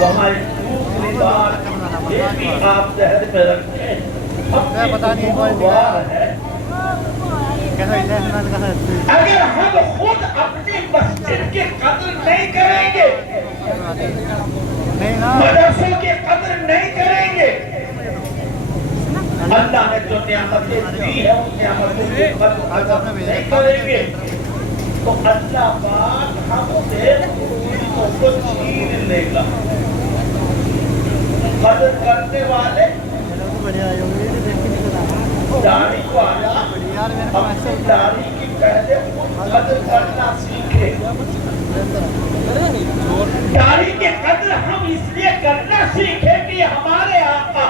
وہاں دوسری بات یہ بھی آپ ذہن میں رکھیں، اگر ہم خود اپنی مسجد کی قدر نہیں کریں گے، مدرسوں کی قدر نہیں کریں گے، اللہ نے جو نعمتیں دی ہے ان نعمتوں کی قدر نہیں کریں گے تو اللہ پاک ہم سے چیزوں کو چھین لے گا۔ قدر کرنے والے داڑھی والا اپنی داڑھی کی پہلے قدر کرنا سیکھے۔ داڑھی کی قدر ہم اس لیے کرنا سیکھے کہ ہمارے آقا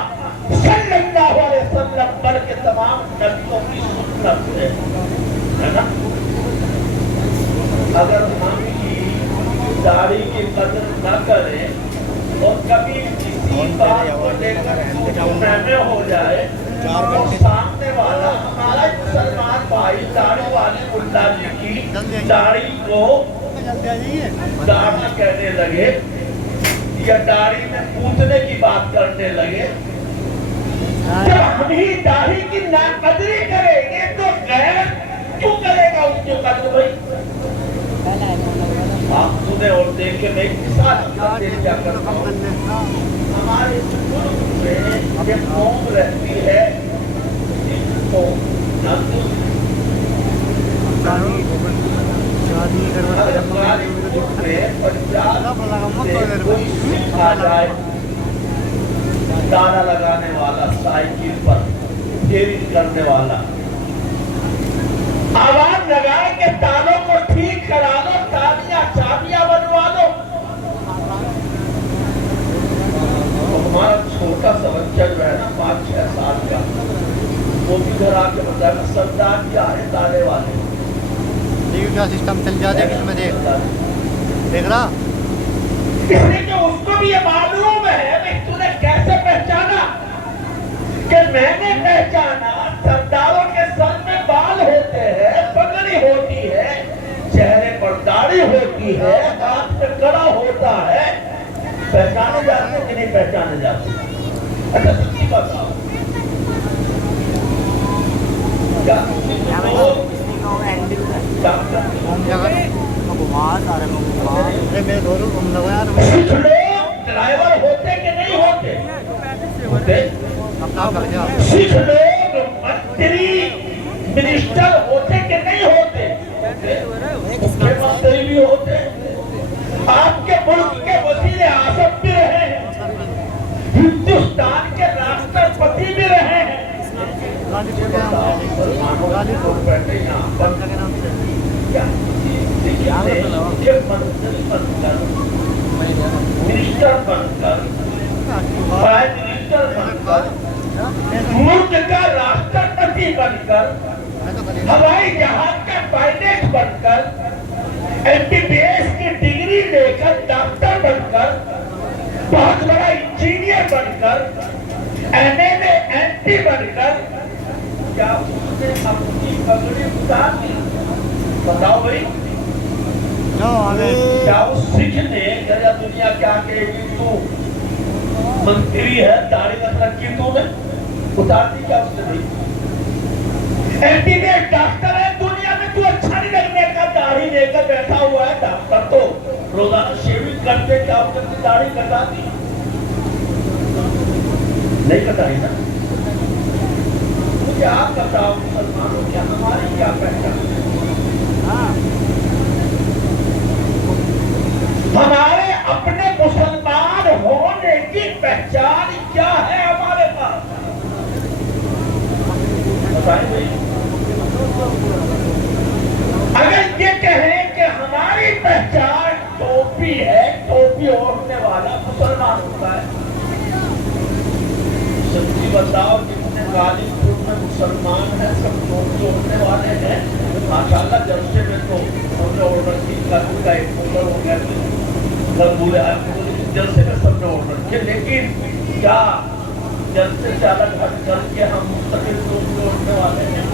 صلی اللہ علیہ وسلم بلکہ تمام نبیوں کی سنت ہے نا۔ اگر ہم کی داڑھی کی قدر نہ کریں اور کبھی کسی بات کو لے کر میں ہو جائے اور سامنے والا ہمارا مسلمان بھائی داڑھی والے ملا جی کی داڑھی کو داڑھی کہنے لگے یا داڑھی میں پوچھنے کی بات کرنے لگے، جب ہم ہی داڑھی کی ناقدری کریں گے تو غیر کیوں کرے گا اس کی قدر؟ بھائی آپ سنیں اور دیکھیں، میں ایک مثال کیا کرتا ہوں۔ ہمارے ملک میں ایک قوم رہتی ہے جس کو تارا لگانے والا، سائیکل پر ڈیرنگ کرنے والا آواز لگائے کہ تالوں کو ٹھیک کرا لو، تالیاں چابیاں بنوا لو۔ ہمارا چھوٹا سا بچہ جو ہے نا 5-6 سال کا، وہ بھی گھر آ کے بتایا کہ سردار کیا ہے تالے والے کیا سسٹم چل جاتے ہیں میں دیکھ رہا، اس لیے کہ اس کو بھی یہ معلوم ہے کہ تو نے کیسے پہچانا کہ میں نے پہچانا سرداروں کے سر میں بال ہوتے ہیں، پگڑی ہوتی ہے، چہرے پر داڑھی ہوتی ہے، ہاتھ میں کڑا ہوتا ہے، پہچانے جاتے کہ نہیں پہچانے جاتے؟ اچھا سچی بتاؤ، کیا ڈرائیور ہوتے کہ نہیں ہوتے؟ سکھ لوگ منتری منسٹر ہوتے کہ نہیں ہوتے؟ منتری بھی ہوتے، آپ کے ملک کے وزیر اعظم بھی رہے ہیں، ہندوستان کے راشٹرپتی بھی رہے ہیں۔ منسٹر بن کر، پرائم منسٹر بن کر، ملک کا راشٹرپتی بن کر، ہوائی جہاز کا پائلٹ بن کر، MBBS کی ڈگری لے کر، ڈاکٹر بن کر، بہت بڑا انجینئر بن کر، MA میں MP بن کر، کیا اس نے اپنی پگڑی اتار دی؟ بتاؤ بھائی، کیا اس سکھ نے یا دنیا کیا کہے گی تو منتری ہے، داڑھی رکھ رکھی تو نے اتار دی؟ کیا اس نے نہیں؟ MBBS ڈاکٹر ہے، دنیا میں تو اچھا نہیں لگنے کا داڑھی لے کر بیٹھا ہوا ہے ڈاکٹر، تو روزانہ شیونگ کرتے، کیا اس نے داڑھی کٹا دی؟ نہیں کٹائی نا؟ مجھے آپ بتاؤ مسلمانوں کیا ہماری کیا پہچان ہے؟ ہمارے اپنے مسلمان ہونے کی پہچان کیا ہے ہمارے پاس؟ بتائیں بھائی، اگر یہ کہیں کہ ہماری پہچان ٹوپی ہے، ٹوپی اوڑھنے والا مسلمان ہوتا ہے، سچی بتاؤ جتنے غالب پور میں مسلمان ہیں سب ٹوپی اوڑھنے والے ہیں؟ ماشاءاللہ جلسے میں تو ہم نے اوڑھ رکھی، قدر کا ایک پوتر ہو گیا، جلسے میں سب نے اوڑھ رکھے، لیکن کیا جلسے سے الگ ہٹ کر کے ہم مستقل ٹوپی اوڑھنے والے ہیں؟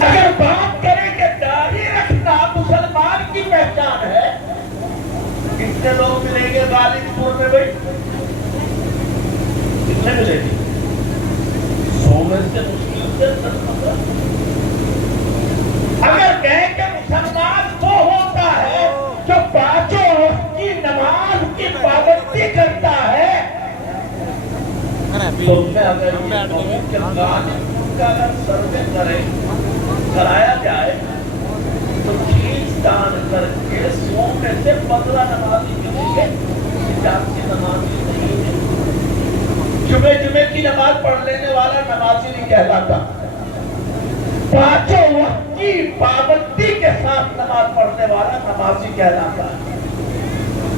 اگر بات کریں کہ داڑھی رکھنا مسلمان کی پہچان ہے، کتنے لوگ ملیں گے غالب میں بھائی کتنے ملے گی؟ 100 میں سے مشکل سے 10-15۔ اگر کہیں کہ مسلمان وہ ہوتا ہے جو 5 وقت کی نماز کی پابندی کرتا ہے، تو میں اگر یہ قوم کے غالب کا اگر سروے کرایا جائے تو کھینچ تان کر کے 100 میں سے 15 نمازی ملیں گے حجاب کی نمازی نہیں ہے۔ جمعے کی نماز پڑھ لینے والا نمازی نہیں کہلاتا، 5 وقت کی پابندی کے ساتھ نماز پڑھنے والا نمازی کہلاتا ہے۔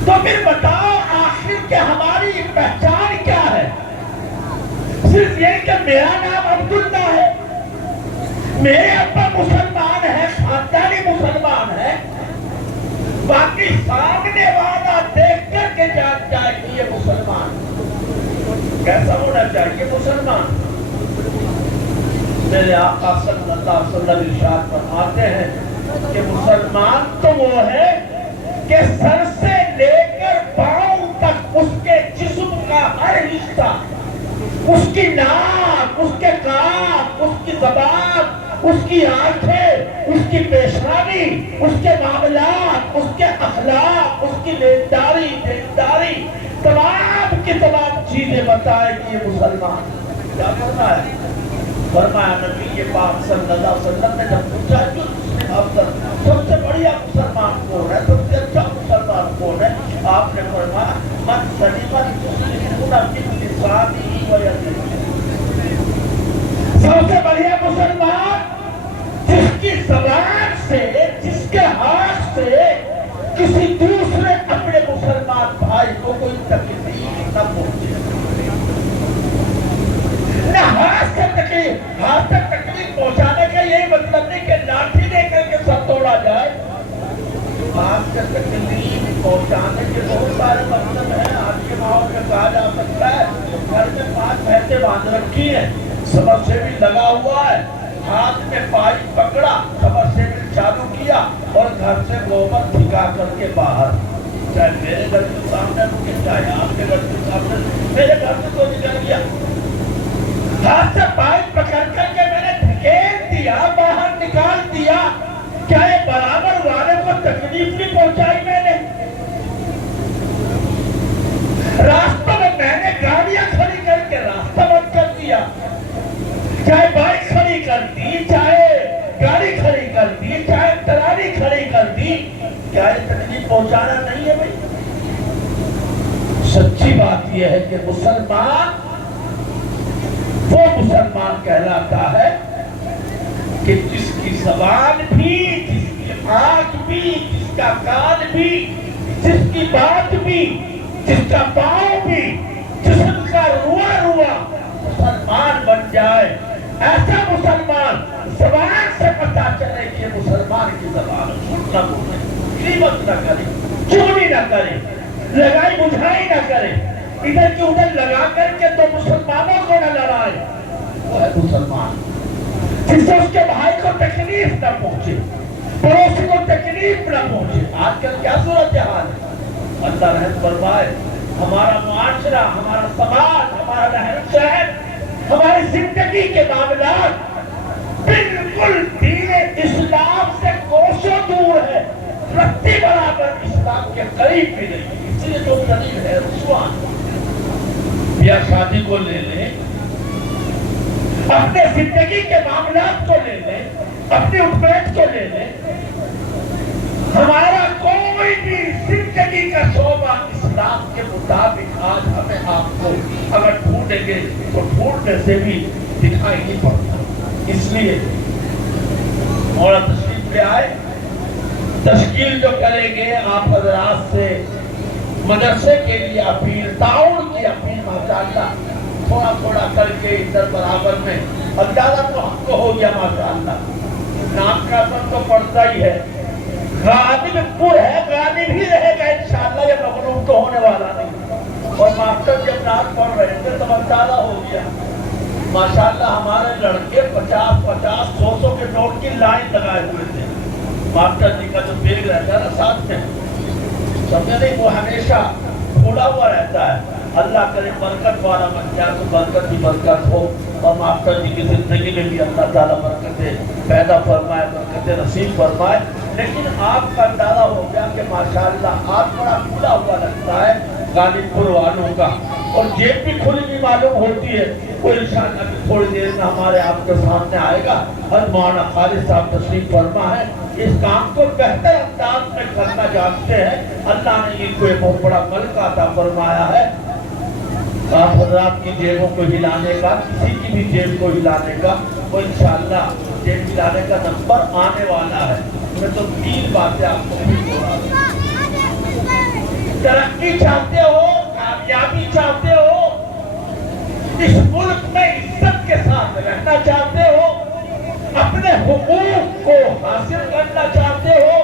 تو پھر بتاؤ آخر کہ ہماری پہچان کیا ہے؟ صرف یہ کہ میرا نام عبداللہ ہے، میرے ابا مسلمان ہے، خاندانی مسلمان ہے، باقی سامنے والا دیکھ کر کے جان جائے کہ یہ مسلمان کیسا ہونا چاہیے مسلمان؟ میرے آقا صلی اللہ علیہ وسلم ارشاد فرماتے ہیں کہ مسلمان تو وہ ہے کہ سر سے لے کر پاؤں تک اس کے جسم کا ہر حصہ، اس کی ناک، اس کے کان، اس کی زبان، اس کی آنکھیں، اس کی پیشانی، اس کے معاملات، اس کے اخلاق، اس کی لینداری، دینداری، تمام کی تمام چیزیں بتائے کہ یہ مسلمان کیا کرنا ہے۔ فرمایا نبی پاک صلی اللہ علیہ وسلم نے جب پوچھا جو مسلم افضل سب سے بڑھیا مسلمان کون ہے، سب سے اچھا مسلمان کون ہے، آپ نے فرمایا من سلم المسلمون من لسانه ويده، سب سے بڑھیا مسلمان جس کی زبان سے، جس کے ہاتھ سے کسی دوسرے اپنے مسلمان بھائی کو کوئی تکلیف نہ پہنچے، نہ ہاتھ سے تکلیف پہنچانے کا یہی مطلب نہیں کہ لاٹھی دے کر کے سر توڑا جائے، ہاتھ سے تکلیف پہنچانے کے بہت سارے مطلب ہیں۔ آج کے ماحول میں کہا جا سکتا ہے گھر میں 5 بھینسیں باندھ رکھی ہیں، سبمرسیبل لگا ہوا ہے، ہاتھ میں پائپ پکڑا، سبمرسیبل چالو کیا اور گھر سے گوبر پھینکا کر کے باہر، چاہے میرے گھر کے سامنے رکے چاہے آپ کے گھر کے سامنے، میرے گھر سے تو نکل گیا، ہاتھ سے پائپ پکڑ کر کے میں نے دھکیل دیا، باہر نکال دیا، کیا یہ برابر والے کو تکلیف نہیں پہنچائی میں نے؟ راستوں میں نے گاڑیاں کھڑی کر کے راستہ بند کر دیا، چاہے بائک کھڑی کر دی، چاہے گاڑی کھڑی کر دی، چاہے ٹرالی کھڑی کر دی، کیا یہ تکلیف پہنچانا نہیں ہے بھائی؟ سچی بات یہ ہے کہ مسلمان وہ مسلمان کہلاتا ہے کہ جس کی زبان بھی، جس کی آنکھ بھی، جس کا کان بھی، جس کی بات بھی، جس کا پاؤں بھی، جسم کا روا مسلمان بن جائے۔ ایسا مسلمان زبان سے پتہ چلے کہ مسلمان کی زبان جھوٹ نہ بولے، غیبت نہ کرے، چغلی نہ کرے، لگائی بجھائی نہ کرے، ادھر کی ادھر لگا کر کے تو مسلمانوں کو نہ لڑائے، وہ ہے مسلمان۔ جس سے اس کے بھائی کو تکلیف نہ پہنچے، پڑوسی کو تکلیف نہ پہنچے۔ آج کل کیا صورتحال ہے؟ اللہ رحم فرمائے، ہمارا معاشرہ، ہمارا سماج، ہمارا رہن سہن، ہماری زندگی کے معاملات بالکل دین اسلام سے کوسوں دور ہے، رتی برابر اسلام کے قریب بھی نہیں۔ اس لیے جو قریب ہے رسوان، یا شادی کو لے لیں، اپنے زندگی کے معاملات کو لے لیں، اپنی اٹھ-بیٹھ کو لے لیں، ہمارا کوئی بھی زندگی کا شعبہ اسلام کے مطابق آج ہمیں آپ کو اگر ڈھونڈیں گے تو ڈھونڈنے سے بھی دکھائی نہیں پڑتا۔ اس لیے مولا تشریف لے آئے، تشکیل جو کریں گے آپ حضرات سے مدرسے کے لیے اپیل، تعاون کی اپیل، ماشاءاللہ تھوڑا تھوڑا کر کے ادھر برابر میں اندازہ تو ہم کو ہو گیا ماشاءاللہ، نام کا اثر تو پڑتا ہی ہے، غالب پور ہے، غالب ہی رہے گا انشاءاللہ، یہ مغلوب تو ہونے والا نہیں۔ اور ماسٹر جب نام پڑھ رہے تھے تو اندازہ ہو گیا ماشاءاللہ، ہمارے لڑکے 50-50 100 کے نوٹ کی لائن لگائے ہوئے تھے، ماسٹر جی کا جو بیگ رہتا ہے نا ساتھ میں، سمجھے نہیں، وہ ہمیشہ پھولا ہوا رہتا ہے. اللہ کرے برکت والا بن گیا تو برکت ہی برکت ہو. اور ماسٹر جی کی زندگی میں بھی اللہ تعالیٰ برکتیں پیدا فرمائے, برکتیں نصیب فرمائے. لیکن آپ کا اندازہ ہو گیا کہ ماشاءاللہ ہاتھ بڑا کھلا ہوا لگتا ہے غالب پور والوں کا, اور جیب بھی کھلی بھی معلوم ہوتی ہے. وہ انشاءاللہ تھوڑی دیر میں ہمارے آپ کے سامنے آئے گا. حضرت مولانا خالد صاحب تشریف فرما ہے, اس کام کو بہتر انداز میں کرنا جانتے ہیں. اللہ نے ان کو ایک بہت بڑا ملک عطا فرمایا ہے. آپ حضرات کی جیبوں کو ہلانے کا, کسی کی بھی جیب کو ہلانے کا, وہ انشاءاللہ جیب ہلانے کا نمبر آنے والا ہے. میں تو 3 باتیں آپ کو بھی بولا. ترقی چاہتے ہو, کامیابی چاہتے ہو, اس ملک میں عزت کے ساتھ رہنا چاہتے ہو, اپنے حقوق کو حاصل کرنا چاہتے ہو,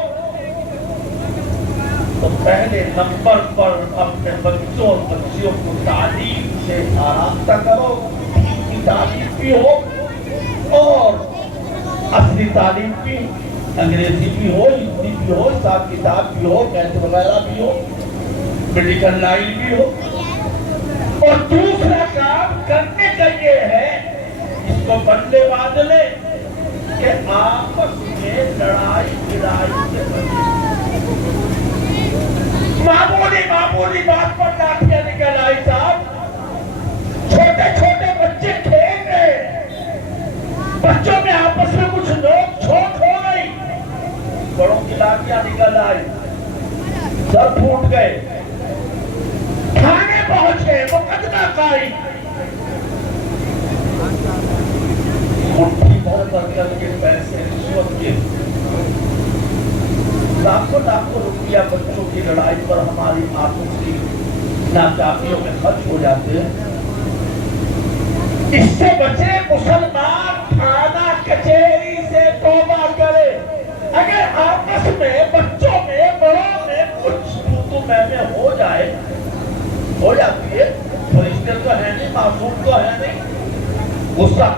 تو پہلے نمبر پر اپنے بچوں اور بچیوں کو تعلیم سے آراستہ کرو. دین کی تعلیم بھی ہو اور اصلی تعلیم بھی, انگریزی بھی ہو, ہندی بھی ہو, حساب کتاب بھی ہو, میتھ وغیرہ بھی ہو, میڈیکل لائن بھی ہو. اور دوسرا کام کرنے کا یہ ہے, اس کو بندے باندھ لے کہ آپس میں لڑائی لڑائی سے بچے. معمولی بات پر لاٹیاں نکل آئی صاحب. چھوٹے چھوٹے بچے کھیل رہے, بچوں میں آپس میں کچھ نوک جھوک ہو گئی, بڑوں کی لاٹیاں نکل آئی, سر پھوٹ گئے, تھانے پہنچ گئے, مقدمہ قائم. مٹھی بھر کر کے پیسے رشوت کے لاکھوں روپیہ بچوں کی لڑائی پر ہماری آپسی ناکامیوں میں خرچ ہو جاتے ہیں. اس سے بچے مسلمان تھانہ کچہری سے توبہ کرے. اگر آپس میں بچوں میں بڑوں میں کچھ تو میں ہو جائے, ہو جاتی ہے, فرشتے تو ہے نہیں, معصوم تو ہے نہیں, غصہ